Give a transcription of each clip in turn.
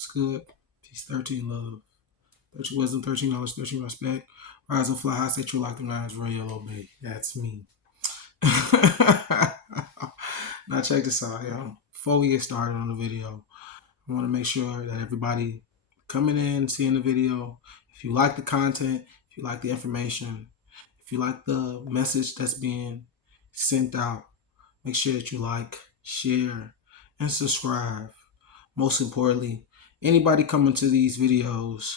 It's good. Peace, 13 love. 13 wisdom, 13 knowledge, 13 respect. Rise and fly high, say true like the lines, royal obey. That's me. Now check this out, y'all. Before we get started on the video, I want to make sure that everybody coming in, seeing the video, if you like the content, if you like the information, if you like the message that's being sent out, make sure that you like, share, and subscribe. Most importantly, anybody coming to these videos,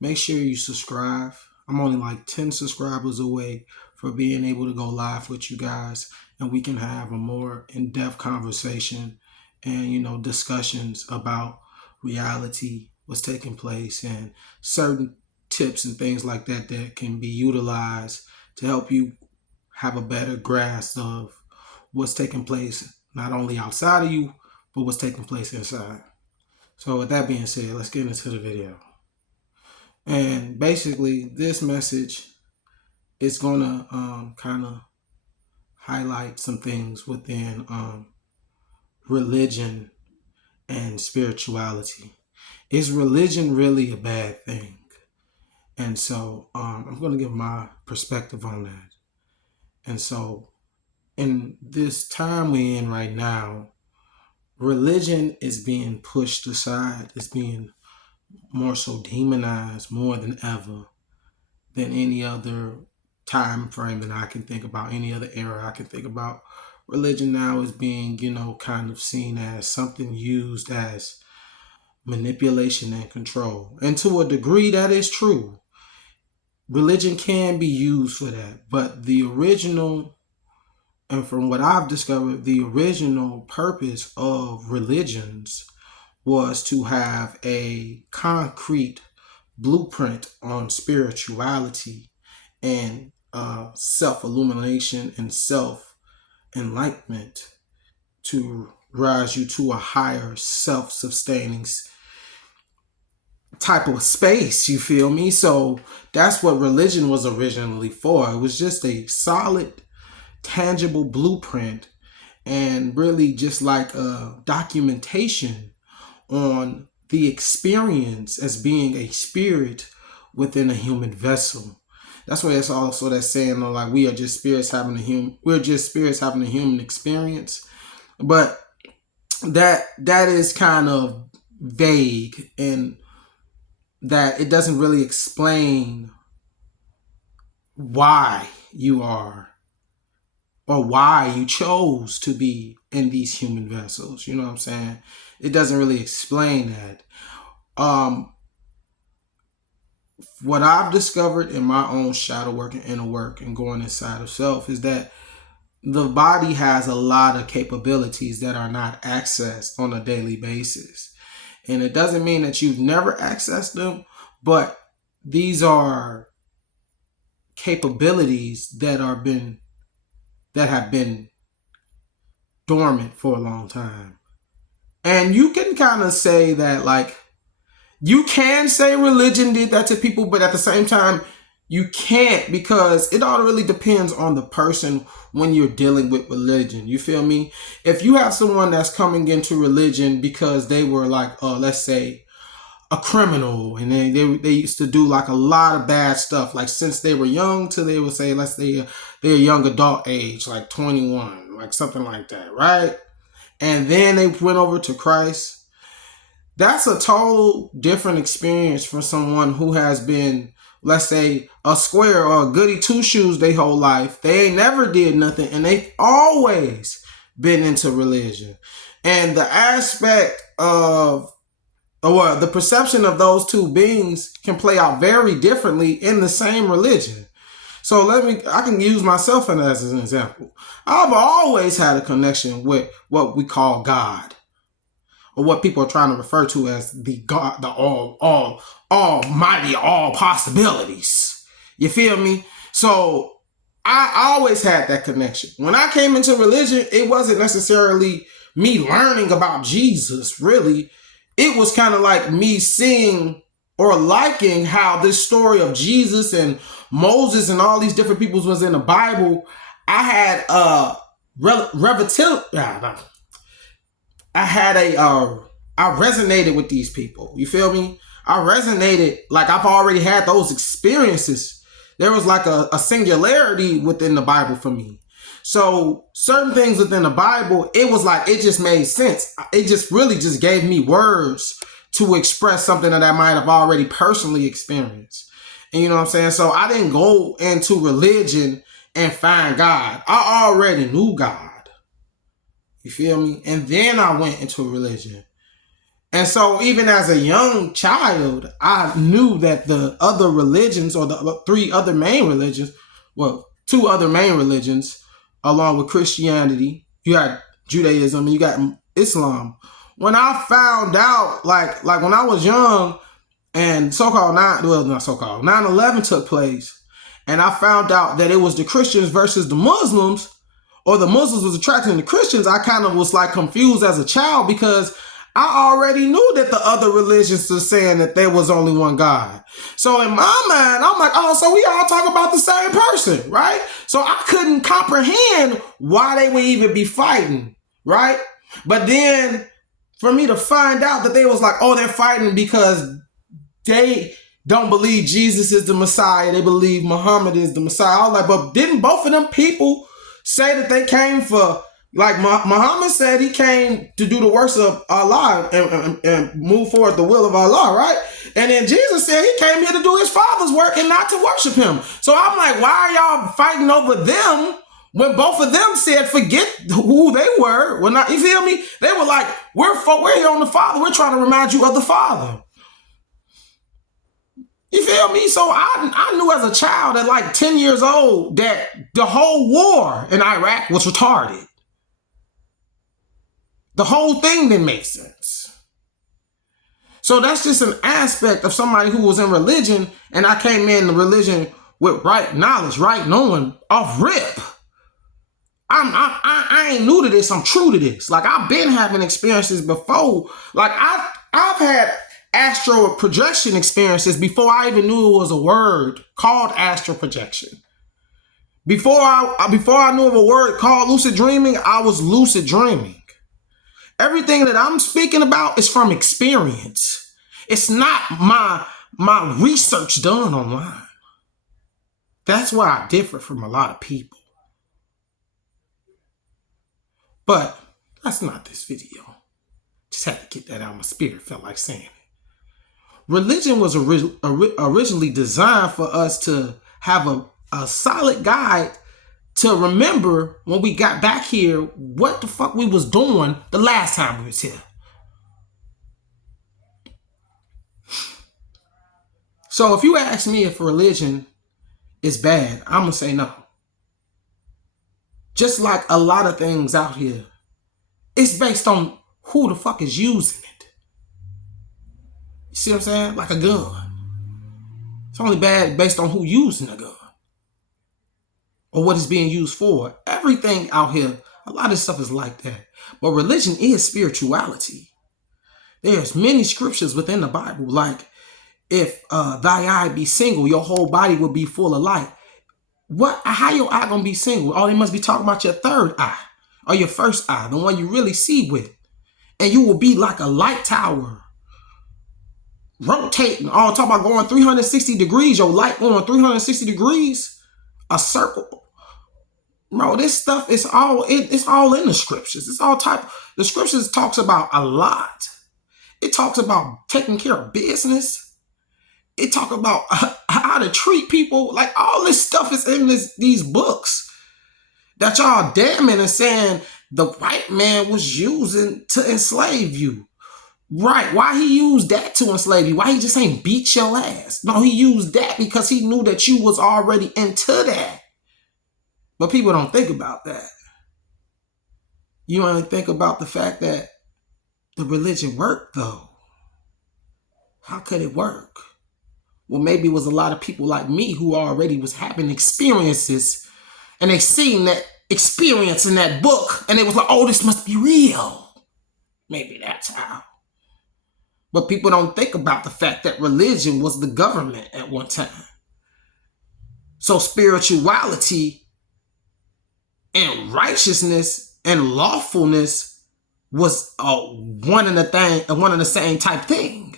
make sure you subscribe. I'm only like 10 subscribers away for being able to go live with you guys, and we can have a more in-depth conversation and, discussions about reality, what's taking place, and certain tips and things like that that can be utilized to help you have a better grasp of what's taking place, not only outside of you, but what's taking place inside. So with that being said, let's get into the video. And basically, this message is going to kind of highlight some things within religion and spirituality. Is religion really a bad thing? And so I'm going to give my perspective on that. And so in this time we're in right now, religion is being pushed aside. It's being more so demonized more than ever than any other time frame that I can think about, any other era I can think about. Religion now is being, kind of seen as something used as manipulation and control. And to a degree, that is true. Religion can be used for that. But the original, and from what I've discovered, the original purpose of religions was to have a concrete blueprint on spirituality and self-illumination and self-enlightenment to rise you to a higher self-sustaining type of space, you feel me? So that's what religion was originally for. It was just a solid, tangible blueprint and really just like a documentation on the experience as being a spirit within a human vessel. That's why it's also that saying, like, we're just spirits having a human experience. But that is kind of vague, and that it doesn't really explain why you are or why you chose to be in these human vessels. You know what I'm saying? It doesn't really explain that. What I've discovered in my own shadow work and inner work and going inside of self is that the body has a lot of capabilities that are not accessed on a daily basis. And it doesn't mean that you've never accessed them, but these are capabilities that have been dormant for a long time. And you can kind of say that, like, you can say religion did that to people, but at the same time, you can't, because it all really depends on the person when you're dealing with religion. You feel me? If you have someone that's coming into religion because they were like, let's say, a criminal, and they used to do like a lot of bad stuff, like since they were young till they would say, let's say they're young adult age, like 21, like something like that, right? And then they went over to Christ. That's a total different experience from someone who has been, let's say, a square or a goody two shoes their whole life. They ain't never did nothing, and they've always been into religion. And the aspect of, or the perception of those two beings can play out very differently in the same religion. So I can use myself as an example. I've always had a connection with what we call God, or what people are trying to refer to as the God, the almighty, all possibilities. You feel me? So I always had that connection. When I came into religion, it wasn't necessarily me learning about Jesus, really. It was kind of like me seeing or liking how this story of Jesus and Moses and all these different people was in the Bible. I had a I resonated with these people. You feel me? I resonated, like I've already had those experiences. There was like a singularity within the Bible for me. So certain things within the Bible, it was like, it just made sense. It just really just gave me words to express something that I might have already personally experienced. And you know what I'm saying? So I didn't go into religion and find God. I already knew God. You feel me? And then I went into religion. And so even as a young child, I knew that the other religions, or the three other main religions, well, two other main religions, along with Christianity, you got Judaism and you got Islam. When I found out, like when I was young and so-called 9/11 took place, and I found out that it was the Christians versus the Muslims, or the Muslims was attracting the Christians, I kind of was like confused as a child, because I already knew that the other religions were saying that there was only one God. So in my mind, I'm like, oh, so we all talk about the same person, right? So I couldn't comprehend why they would even be fighting, right? But then for me to find out that they was like, oh, they're fighting because they don't believe Jesus is the Messiah. They believe Muhammad is the Messiah. I was like, but didn't both of them people say that they came for, like Muhammad said he came to do the works of Allah and move forward the will of Allah, right? And then Jesus said he came here to do his Father's work and not to worship him. So I'm like, why are y'all fighting over them when both of them said forget who they were? When you feel me? They were like, we're here on the Father. We're trying to remind you of the Father. You feel me? So I knew as a child at like 10 years old that the whole war in Iraq was retarded. The whole thing didn't make sense. So that's just an aspect of somebody who was in religion, and I came in the religion with right knowledge, right knowing, off rip. I ain't new to this. I'm true to this. Like I've been having experiences before. Like I've had astral projection experiences before I even knew it was a word called astral projection. Before I knew of a word called lucid dreaming, I was lucid dreaming. Everything that I'm speaking about is from experience. It's not my research done online. That's why I differ from a lot of people. But that's not this video. Just had to get that out of my spirit. Felt like saying it. Religion was originally designed for us to have a solid guide to remember when we got back here what the fuck we was doing the last time we was here. So if you ask me if religion is bad, I'm gonna say no. Just like a lot of things out here, it's based on who the fuck is using it. You see what I'm saying? Like a gun. It's only bad based on who using a gun, or what it's being used for. Everything out here, a lot of stuff is like that. But religion is spirituality. There's many scriptures within the Bible, like if thy eye be single, your whole body will be full of light. What? How your eye gonna be single? Oh, they must be talking about your third eye or your first eye, the one you really see with. And you will be like a light tower, rotating. Oh, talk about going 360 degrees, your light going 360 degrees, a circle. Bro, this stuff is it's all in the scriptures. It's all type. The scriptures talks about a lot. It talks about taking care of business. It talk about how to treat people. Like all this stuff is in these books that y'all damning and saying the white man was using to enslave you. Right. Why he used that to enslave you? Why he just ain't beat your ass? No, he used that because he knew that you was already into that. But people don't think about that. You only think about the fact that the religion worked, though. How could it work? Well, maybe it was a lot of people like me who already was having experiences, and they seen that experience in that book, and they was like, oh, this must be real. Maybe that's how. But people don't think about the fact that religion was the government at one time. So spirituality and righteousness and lawfulness was one and the same type thing.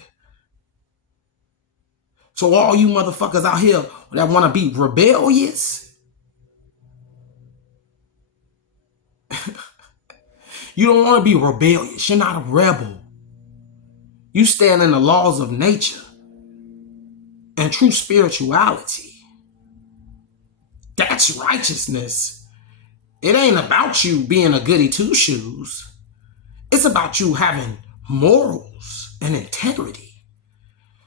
So all you motherfuckers out here that want to be rebellious, you don't want to be rebellious. You're not a rebel. You stand in the laws of nature and true spirituality. That's righteousness. It ain't about you being a goody two shoes. It's about you having morals and integrity.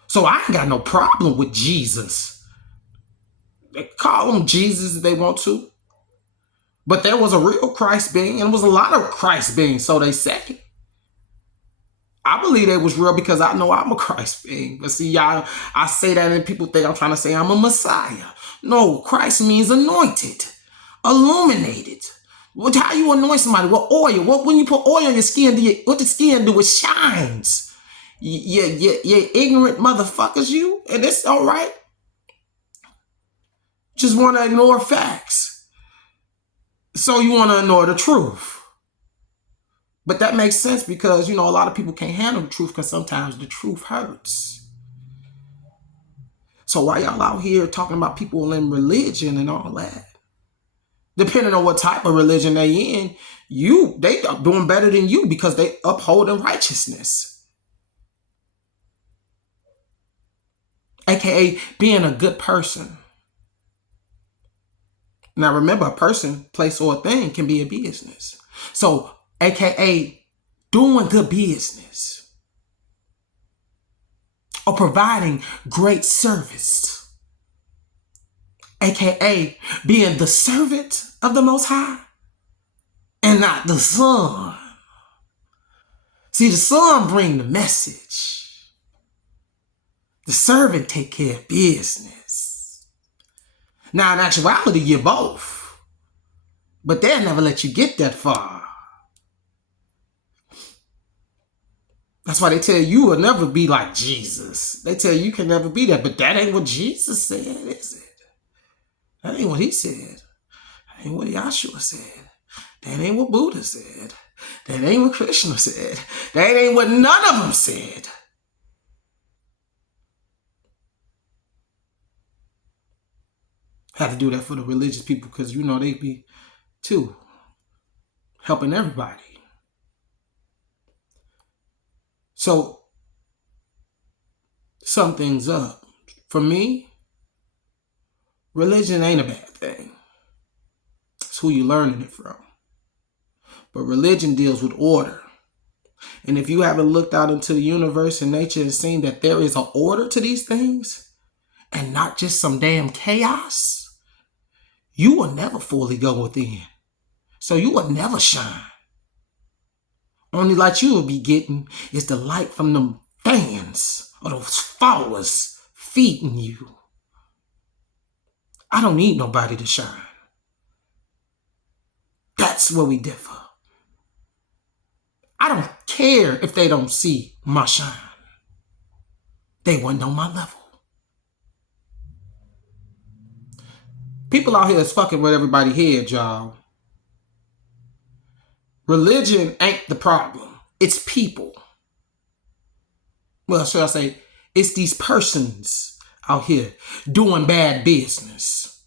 So I ain't got no problem with Jesus. They call him Jesus if they want to. But there was a real Christ being, and there was a lot of Christ beings, so they say. I believe it was real because I know I'm a Christ being. But see, y'all, I say that and people think I'm trying to say I'm a Messiah. No, Christ means anointed, illuminated. How you anoint somebody? With oil. When you put oil on your skin, what the skin do? It shines. You ignorant motherfuckers, you. And it's all right. Just want to ignore facts. So you want to ignore the truth. But that makes sense because, a lot of people can't handle the truth because sometimes the truth hurts. So why y'all out here talking about people in religion and all that? Depending on what type of religion they in, they are doing better than you because they upholding righteousness. AKA being a good person. Now remember, a person, place, or a thing can be a business. So AKA doing good business or providing great service. AKA being the servant of the Most High and not the son. See, the son bring the message. The servant take care of business. Now, in actuality, you're both. But they'll never let you get that far. That's why they tell you will never be like Jesus. They tell you can never be that. But that ain't what Jesus said, is it? That ain't what he said. That ain't what Yahshua said. That ain't what Buddha said. That ain't what Krishna said. That ain't what none of them said. Had to do that for the religious people because, they be, too, helping everybody. So, sum things up. For me, religion ain't a bad thing. It's who you're learning it from. But religion deals with order. And if you haven't looked out into the universe and nature and seen that there is an order to these things and not just some damn chaos, you will never fully go within. So you will never shine. Only light you will be getting is the light from them fans or those followers feeding you. I don't need nobody to shine. That's where we differ. I don't care if they don't see my shine. They wouldn't know my level. People out here is fucking with everybody's head, y'all. Religion ain't the problem. It's people. Well, should I say, it's these persons out here doing bad business.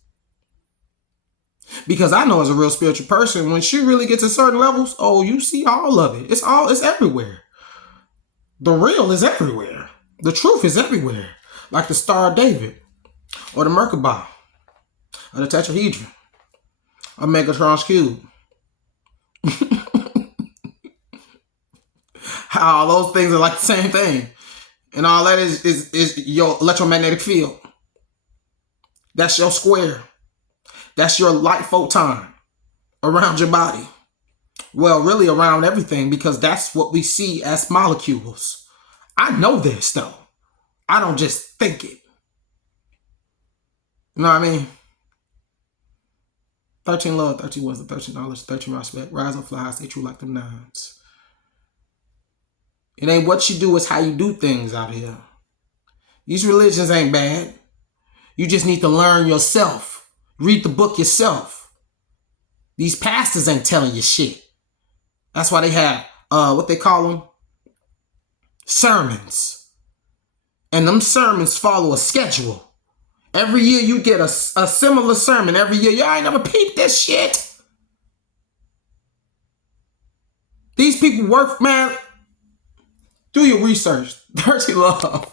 Because I know as a real spiritual person, when she really gets to certain levels, you see all of it. It's everywhere. The real is everywhere. The truth is everywhere. Like the Star of David, or the Merkabah, or the Tetrahedron, or Megatron's Cube. How all those things are like the same thing. And all that is your electromagnetic field. That's your square. That's your light photon around your body. Well, really around everything, because that's what we see as molecules. I know this, though. I don't just think it. You know what I mean? 13 love, 13 wisdom, 13 knowledge, 13 respect. Rise and fly, stay true like them nines. It ain't what you do, it's how you do things out here. These religions ain't bad. You just need to learn yourself. Read the book yourself. These pastors ain't telling you shit. That's why they have what they call them? Sermons. And them sermons follow a schedule. Every year you get a similar sermon. Every year, y'all ain't never peeped this shit. These people work, man. Do your research. Dirty love.